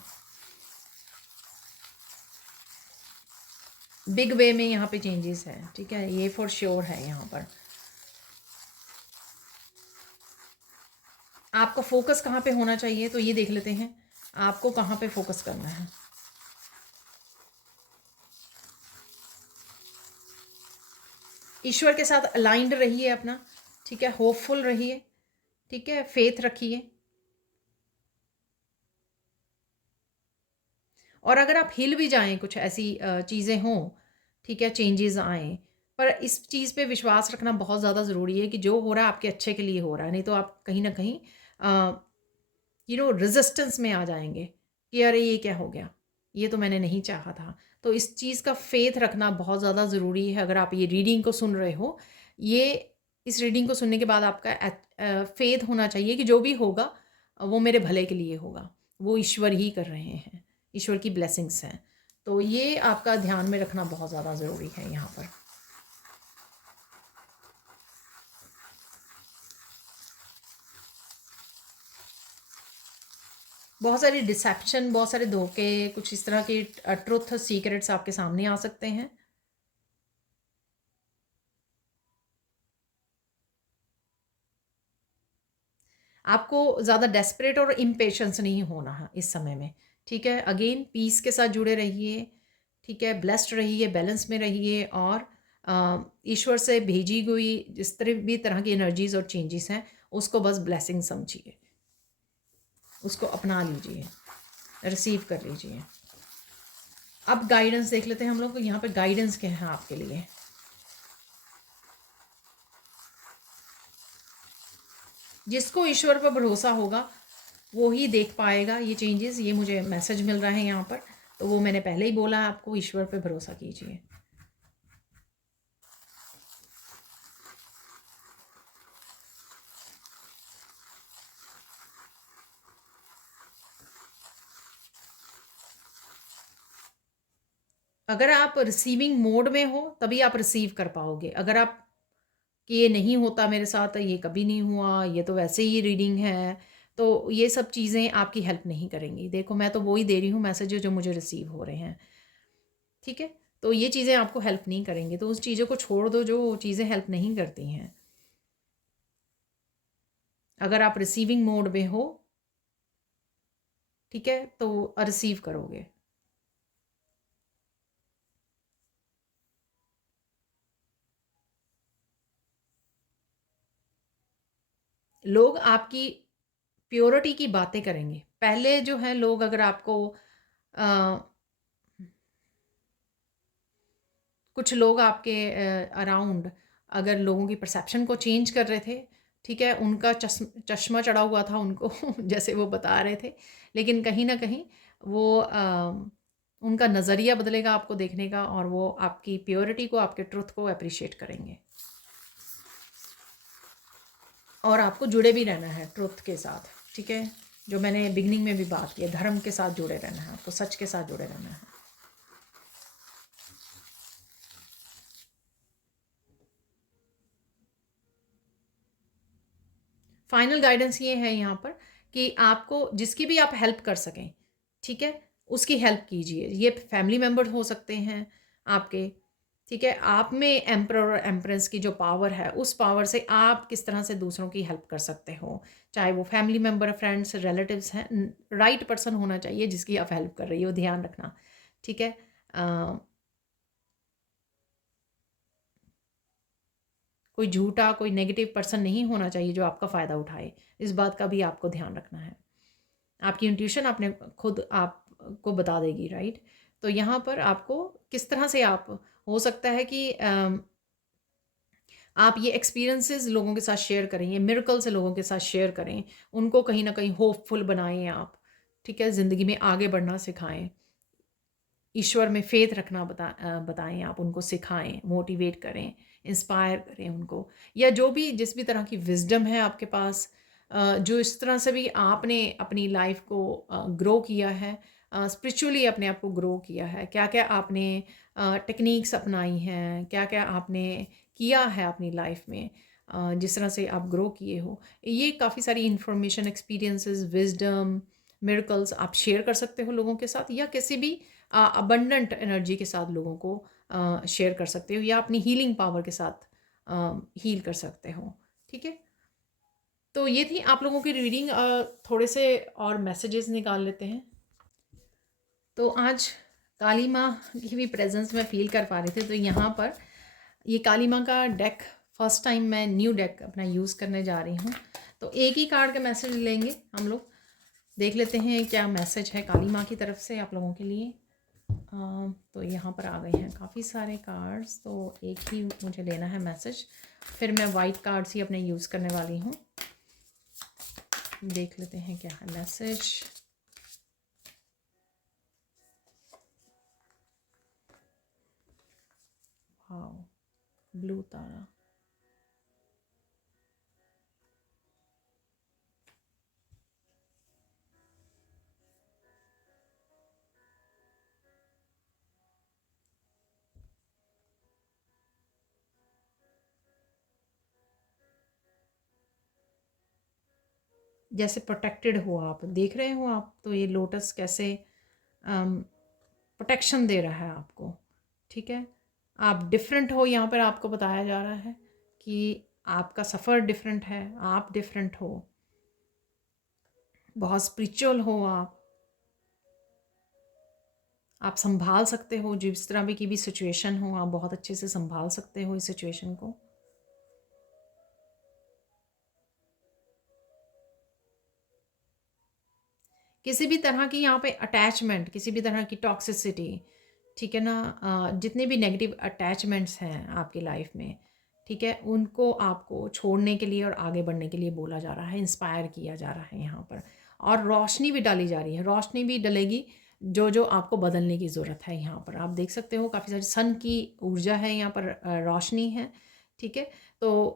बिग वे में यहाँ पे चेंजेस हैं, ठीक है, ये फॉर श्योर है यहाँ पर। आपका फोकस कहाँ पे होना चाहिए तो ये देख लेते हैं, आपको कहाँ पे फोकस करना है। ईश्वर के साथ अलाइंड रहिए अपना, ठीक है, होपफुल रहिए, ठीक है, फेथ रखिए। और अगर आप हिल भी जाएँ, कुछ ऐसी चीज़ें हों, ठीक है, चेंजेज़ आएँ, पर इस चीज़ पे विश्वास रखना बहुत ज़्यादा ज़रूरी है कि जो हो रहा है आपके अच्छे के लिए हो रहा है, नहीं तो आप कहीं न कहीं रेज़िस्टेंस में आ जाएँगे कि अरे! ये क्या हो गया? ये तो मैंने नहीं चाहा था। तो इस चीज़ का फ़ेथ रखना बहुत ज़्यादा ज़रूरी है। अगर आप ये रीडिंग को सुन रहे हो, ये इस रीडिंग को सुनने के बाद आपका फ़ेथ होना चाहिए कि जो भी होगा वो मेरे भले के लिए होगा। वो ईश्वर ही कर रहे हैं, ईश्वर की ब्लेसिंग्स हैं। तो ये आपका ध्यान में रखना बहुत ज़्यादा ज़रूरी है यहाँ पर। बहुत सारी डिसेप्शन, बहुत सारे धोखे, कुछ इस तरह के ट्रुथ सीक्रेट्स आपके सामने आ सकते हैं। आपको ज़्यादा डेस्परेट और इम्पेशंस नहीं होना है इस समय में, ठीक है। अगेन पीस के साथ जुड़े रहिए, ठीक है, ब्लेस्ड रहिए, बैलेंस में रहिए, और ईश्वर से भेजी हुई जिस तरह भी तरह की एनर्जीज और चेंजेस हैं उसको बस ब्लेसिंग समझिए, उसको अपना लीजिए, रिसीव कर लीजिए। अब गाइडेंस देख लेते हैं हम लोग, यहाँ पे गाइडेंस क्या है आपके लिए। जिसको ईश्वर पर भरोसा होगा वो ही देख पाएगा ये चेंजेस, ये मुझे मैसेज मिल रहा है यहाँ पर। तो वो मैंने पहले ही बोला है आपको, ईश्वर पे भरोसा कीजिए। अगर आप रिसीविंग मोड में हो तभी आप रिसीव कर पाओगे। अगर आप कि ये नहीं होता मेरे साथ, ये कभी नहीं हुआ, ये तो वैसे ही रीडिंग है। तो ये सब चीज़ें आपकी हेल्प नहीं करेंगी। देखो मैं तो वो ही दे रही हूँ मैसेजेस जो मुझे रिसीव हो रहे हैं, ठीक है। तो ये चीज़ें आपको हेल्प नहीं करेंगी, तो उस चीज़ों को छोड़ दो जो चीज़ें हेल्प नहीं करती हैं। अगर आप रिसीविंग मोड में हो, ठीक है, तो रिसीव करोगे। लोग आपकी प्योरिटी की बातें करेंगे। पहले जो है लोग अगर आपको कुछ लोग आपके अराउंड अगर लोगों की परसेप्शन को चेंज कर रहे थे, ठीक है, उनका चश्मा चढ़ा हुआ था उनको जैसे वो बता रहे थे, लेकिन कहीं ना कहीं वो उनका नज़रिया बदलेगा आपको देखने का, और वो आपकी प्योरिटी को, आपके ट्रुथ को अप्रिशिएट करेंगे। और आपको जुड़े भी रहना है ट्रुथ के साथ, ठीक है, जो मैंने बिगनिंग में भी बात की, धर्म के साथ जुड़े रहना है आपको, सच के साथ जुड़े रहना है। फाइनल गाइडेंस ये है यहाँ पर कि आपको जिसकी भी आप हेल्प कर सकें, ठीक है, उसकी हेल्प कीजिए। ये फैमिली मेम्बर हो सकते हैं आपके, ठीक है। आप में एम्परर और एम्प्रेस की जो पावर है, उस पावर से आप किस तरह से दूसरों की हेल्प कर सकते हो, चाहे वो फैमिली मेम्बर, फ्रेंड्स, रिलेटिव्स हैं, राइट पर्सन होना चाहिए जिसकी आप हेल्प कर रही हो, ध्यान रखना, ठीक है। कोई झूठा, कोई नेगेटिव पर्सन नहीं होना चाहिए जो आपका फ़ायदा उठाए। इस बात का भी आपको ध्यान रखना है। आपकी इंट्यूशन आपने खुद आपको बता देगी, राइट। तो यहाँ पर आपको किस तरह से आप, हो सकता है कि आप ये एक्सपीरियंसेस लोगों के साथ शेयर करें, ये मिरेकल से लोगों के साथ शेयर करें, उनको कहीं ना कहीं होपफुल बनाएं आप, ठीक है, ज़िंदगी में आगे बढ़ना सिखाएं, ईश्वर में फेथ रखना बताएं आप उनको, सिखाएं, मोटिवेट करें, इंस्पायर करें उनको, या जो भी जिस भी तरह की विजडम है आपके पास, जो इस तरह से भी आपने अपनी लाइफ को ग्रो किया है, स्पिरिचुअली अपने आप को ग्रो किया है, क्या क्या आपने टेक्निक्स अपनाई हैं, क्या क्या आपने किया है अपनी लाइफ में, जिस तरह से आप ग्रो किए हो, ये काफ़ी सारी इंफॉर्मेशन, एक्सपीरियंसेस, विजडम, मिरेकल्स आप शेयर कर सकते हो लोगों के साथ, या किसी भी अबंडेंट एनर्जी के साथ लोगों को शेयर कर सकते हो, या अपनी हीलिंग पावर के साथ हील कर सकते हो, ठीक है। तो ये थी आप लोगों की रीडिंग। थोड़े से और मैसेजेस निकाल लेते हैं। तो आज काली माँ की भी प्रेजेंस में फील कर पा रही थी, तो यहाँ पर ये काली माँ का डेक फर्स्ट टाइम मैं न्यू डेक अपना यूज़ करने जा रही हूँ। तो एक ही कार्ड का मैसेज लेंगे हम लोग, देख लेते हैं क्या मैसेज है काली माँ की तरफ से आप लोगों के लिए। तो यहाँ पर आ गए हैं काफ़ी सारे कार्ड्स, तो एक ही मुझे लेना है मैसेज, फिर मैं वाइट कार्ड्स ही अपने यूज़ करने वाली हूँ। देख लेते हैं क्या है मैसेज। वाओ, ब्लू तारा, जैसे प्रोटेक्टेड हो आप, देख रहे हो आप, तो ये लोटस कैसे प्रोटेक्शन दे रहा है आपको, ठीक है। आप डिफरेंट हो, यहाँ पर आपको बताया जा रहा है कि आपका सफ़र डिफरेंट है, आप डिफरेंट हो, बहुत स्पिरिचुअल हो आप संभाल सकते हो जिस तरह भी की भी सिचुएशन हो, आप बहुत अच्छे से संभाल सकते हो इस सिचुएशन को। किसी भी तरह की यहाँ पे अटैचमेंट, किसी भी तरह की टॉक्सिसिटी, ठीक है ना, जितने भी नेगेटिव अटैचमेंट्स हैं आपकी लाइफ में, ठीक है, उनको आपको छोड़ने के लिए और आगे बढ़ने के लिए बोला जा रहा है, इंस्पायर किया जा रहा है यहाँ पर। और रोशनी भी डाली जा रही है, रोशनी भी डलेगी जो जो आपको बदलने की ज़रूरत है। यहाँ पर आप देख सकते हो काफ़ी सारी सन की ऊर्जा है यहाँ पर, रोशनी है, ठीक है। तो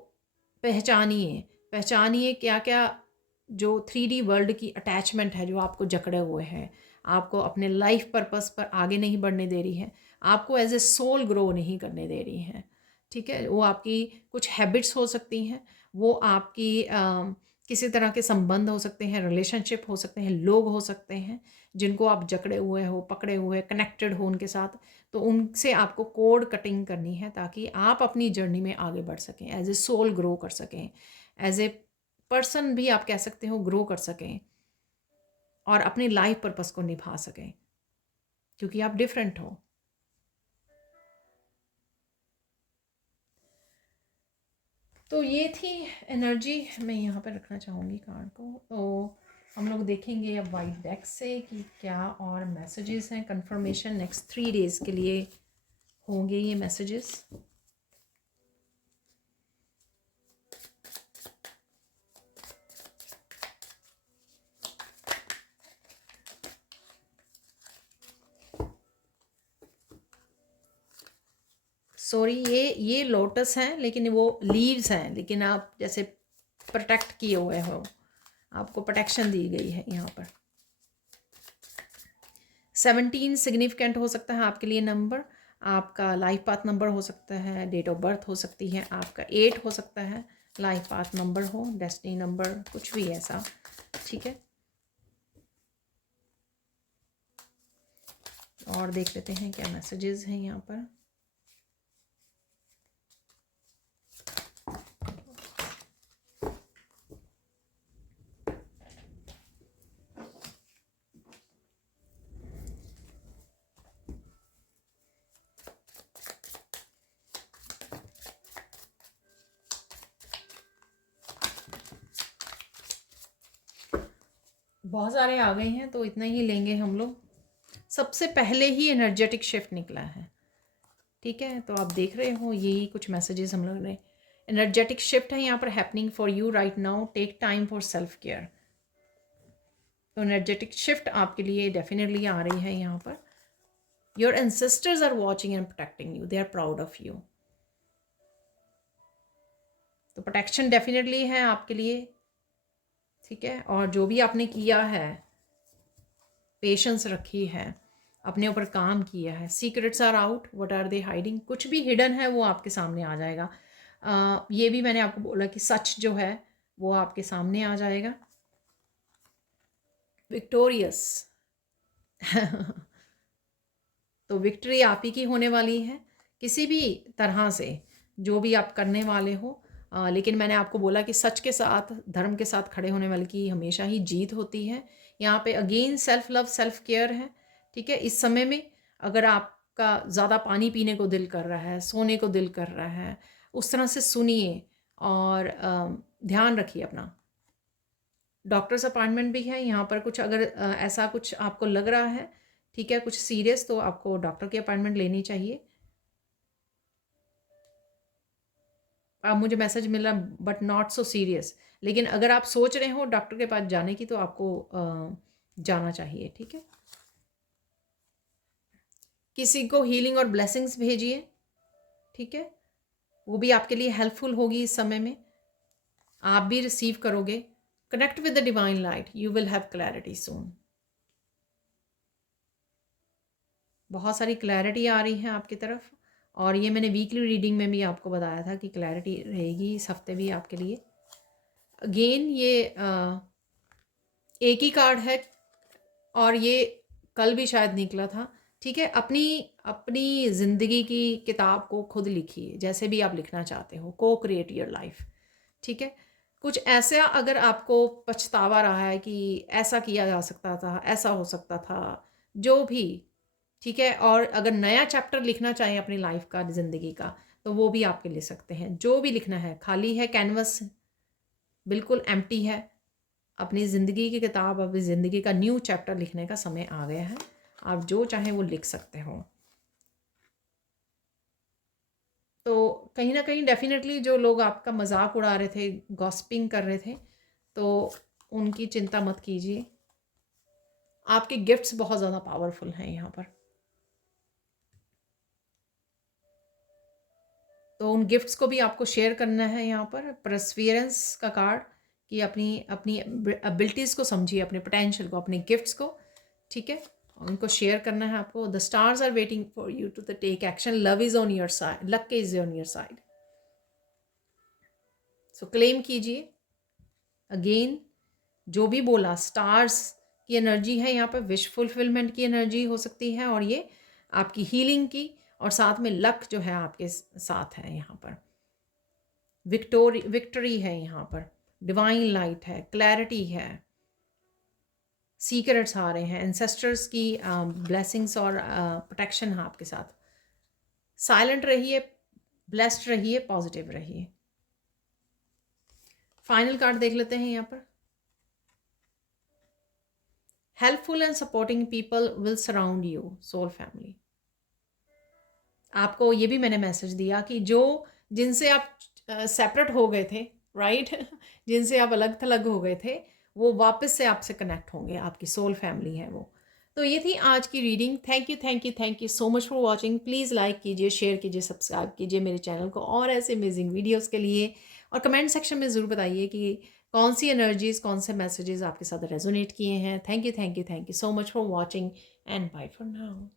पहचानिए, पहचानिए क्या क्या जो 3D वर्ल्ड की अटैचमेंट है जो आपको जकड़े हुए हैं, आपको अपने लाइफ पर्पस पर आगे नहीं बढ़ने दे रही है, आपको एज ए सोल ग्रो नहीं करने दे रही है, ठीक है, वो आपकी कुछ हैबिट्स हो सकती हैं, वो आपकी किसी तरह के संबंध हो सकते हैं, रिलेशनशिप हो सकते हैं, लोग हो सकते हैं जिनको आप जकड़े हुए हो, पकड़े हुए, कनेक्टेड हो उनके साथ। तो उनसे आपको कोड कटिंग करनी है ताकि आप अपनी जर्नी में आगे बढ़ सकें, एज ए सोल ग्रो कर सकें, एज ए पर्सन भी आप कह सकते हो ग्रो कर सकें और अपनी लाइफ पर्पस को निभा सकें, क्योंकि आप डिफरेंट हो। तो ये थी एनर्जी, मैं यहाँ पर रखना चाहूँगी कार्ड को। तो हम लोग देखेंगे अब वाइट डेक से कि क्या और मैसेजेस हैं, कंफर्मेशन नेक्स्ट 3 डेज़ के लिए होंगे ये मैसेजेस। सॉरी, ये लोटस हैं लेकिन वो लीव्स हैं, लेकिन आप जैसे प्रोटेक्ट किए हुए हो, आपको प्रोटेक्शन दी गई है यहाँ पर। 17 सिग्निफिकेंट हो सकता है आपके लिए नंबर, आपका लाइफ पाथ नंबर हो सकता है, डेट ऑफ बर्थ हो सकती है, आपका 8 हो सकता है, लाइफ पाथ नंबर हो, डेस्टिनी नंबर, कुछ भी ऐसा। ठीक है, और देख लेते हैं क्या मैसेजेस हैं यहाँ पर। बहुत सारे आ गए हैं तो इतना ही लेंगे हम लोग। सबसे पहले ही एनर्जेटिक शिफ्ट निकला है, ठीक है, तो आप देख रहे हो यही कुछ मैसेजेस हम लोग ने। एनर्जेटिक शिफ्ट है यहाँ पर, happening for you right now, take time for self care. तो एनर्जेटिक शिफ्ट आपके लिए डेफिनेटली आ रही है यहाँ पर। Your ancestors are watching and protecting you, they are proud of you. तो प्रोटेक्शन डेफिनेटली है आपके लिए, ठीक है, और जो भी आपने किया है, पेशेंस रखी है, अपने ऊपर काम किया है, secrets are out, what are they hiding, कुछ भी हिडन है वो आपके सामने आ जाएगा। ये भी मैंने आपको बोला कि सच जो है वो आपके सामने आ जाएगा। विक्टोरियस तो विक्ट्री आप ही की होने वाली है किसी भी तरह से, जो भी आप करने वाले हो। लेकिन मैंने आपको बोला कि सच के साथ, धर्म के साथ खड़े होने वाले की हमेशा ही जीत होती है। यहाँ पे again self love, self care है, ठीक है। इस समय में अगर आपका ज़्यादा पानी पीने को दिल कर रहा है, सोने को दिल कर रहा है, उस तरह से सुनिए और ध्यान रखिए अपना। डॉक्टर्स अपॉइंटमेंट भी है यहाँ पर, कुछ अगर ऐसा कुछ आपको लग रहा है, ठीक है, कुछ सीरियस, तो आपको डॉक्टर की अपॉइंटमेंट लेनी चाहिए। अब मुझे मैसेज मिला बट नॉट सो सीरियस, लेकिन अगर आप सोच रहे हो डॉक्टर के पास जाने की तो आपको जाना चाहिए, ठीक है। किसी को हीलिंग और ब्लेसिंग्स भेजिए, ठीक है, वो भी आपके लिए हेल्पफुल होगी इस समय में, आप भी रिसीव करोगे। Connect with the divine light, you will have clarity soon. बहुत सारी क्लैरिटी आ रही है आपकी तरफ, और ये मैंने वीकली रीडिंग में भी आपको बताया था कि क्लैरिटी रहेगी इस हफ्ते भी आपके लिए। अगेन ये एक ही कार्ड है और ये कल भी शायद निकला था, ठीक है। अपनी अपनी ज़िंदगी की किताब को खुद लिखिए, जैसे भी आप लिखना चाहते हो, को क्रिएट योर लाइफ, ठीक है। कुछ ऐसा अगर आपको पछतावा रहा है कि ऐसा किया जा सकता था, ऐसा हो सकता था, जो भी, ठीक है, और अगर नया चैप्टर लिखना चाहें अपनी लाइफ का, ज़िंदगी का, तो वो भी आपके लिख सकते हैं। जो भी लिखना है, खाली है कैनवस, बिल्कुल एम्प्टी है, अपनी ज़िंदगी की किताब, अपनी ज़िंदगी का न्यू चैप्टर लिखने का समय आ गया है। आप जो चाहें वो लिख सकते हो। तो कहीं ना कहीं डेफिनेटली जो लोग आपका मजाक उड़ा रहे थे, गॉसिपिंग कर रहे थे, तो उनकी चिंता मत कीजिए। आपके गिफ्ट्स बहुत ज़्यादा पावरफुल हैं यहाँ पर, तो उन गिफ्ट्स को भी आपको शेयर करना है। यहाँ पर परस्वियरेंस का कार्ड, कि अपनी अपनी एबिलिटीज़ को समझिए, अपने पोटेंशियल को, अपने गिफ्ट्स को, ठीक है, उनको शेयर करना है आपको। The stars are waiting for you to the take action, love is on your side, luck is on your side. So claim कीजिए। अगेन जो भी बोला, स्टार्स की एनर्जी है यहाँ पर, विश फुलफिलमेंट की एनर्जी हो सकती है, और ये आपकी हीलिंग की, और साथ में लक जो है आपके साथ है यहाँ पर। विक्ट्री है यहाँ पर, डिवाइन लाइट है, क्लैरिटी है, सीक्रेट्स आ रहे हैं, एंसेस्टर्स की ब्लेसिंग्स और प्रोटेक्शन है आपके साथ। साइलेंट रहिए, ब्लेस्ड रहिए, पॉजिटिव रहिए। फाइनल कार्ड देख लेते हैं यहाँ पर। Helpful and supporting people will surround you, soul family. आपको ये भी मैंने मैसेज दिया कि जो जिनसे आप सेपरेट हो गए थे, राइट जिनसे आप अलग थलग हो गए थे, वो वापस से आपसे कनेक्ट होंगे, आपकी सोल फैमिली है वो। तो ये थी आज की reading. Thank you thank you thank you so much for watching. Please like कीजिए, शेयर कीजिए, सब्सक्राइब कीजिए मेरे चैनल को और ऐसे अमेजिंग वीडियोज़ के लिए। और कमेंट सेक्शन में ज़रूर बताइए कि कौन सी एनर्जीज़, कौन से मैसेजेस आपके साथ रेजोनेट किए हैं। Thank you so much for watching and bye for now.